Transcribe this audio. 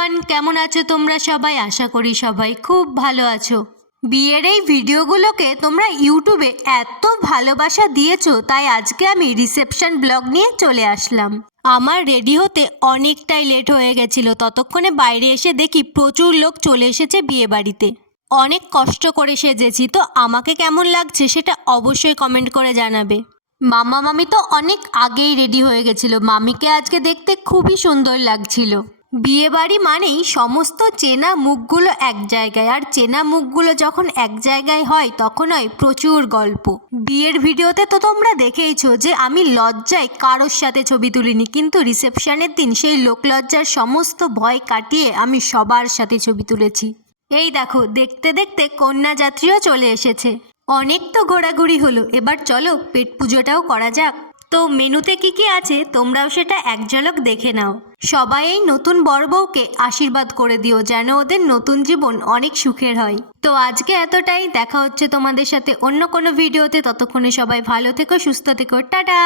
Everyone, কেমন আছো তোমরা সবাই? আশা করি সবাই খুব ভালো আছো। বিয়ের এই ভিডিওগুলোকে তোমরা ইউটিউবে এত ভালোবাসা দিয়েছো, তাই আজকে আমি রিসেপশন ব্লগ নিয়ে চলে আসলাম। আমার রেডি হতে অনেকটাই লেট হয়ে গেছিল, ততক্ষণে বাইরে এসে দেখি প্রচুর লোক চলে এসেছে বিয়ে বাড়িতে। অনেক কষ্ট করে সেজেছি, তো আমাকে কেমন লাগছে সেটা অবশ্যই কমেন্ট করে জানাবে। মামা মামি তো অনেক আগেই রেডি হয়ে গেছিল, মামিকে আজকে দেখতে খুবই সুন্দর লাগছিল। বিয়ে বাড়ি মানেই সমস্ত চেনা মুখগুলো এক জায়গায়, আর চেনা মুখগুলো যখন এক জায়গায় হয় তখন হয় প্রচুর গল্প। বিয়ের ভিডিওতে তো তোমরা দেখেইছো যে আমি লজ্জায় কারোর সাথে ছবি তুলিনি, কিন্তু রিসেপশনের দিন সেই লোকলজ্জার সমস্ত ভয় কাটিয়ে আমি সবার সাথে ছবি তুলেছি। এই দেখো, দেখতে দেখতে কন্যা যাত্রীও চলে এসেছে। অনেক তো ঘোরাঘুরি হলো, এবার চলো পেট পুজোটাও করা যাক। তো মেনুতে কি কি আছে তোমরাও সেটা এক ঝলক দেখে নাও। সবাই এই নতুন বর বউকে আশীর্বাদ করে দিও যেন ওদের নতুন জীবন অনেক সুখের হয়। তো আজকে এতটাই, দেখা হচ্ছে তোমাদের সাথে অন্য কোনো ভিডিওতে। ততক্ষণে সবাই ভালো থেকো, সুস্থ থেকো, টাটা।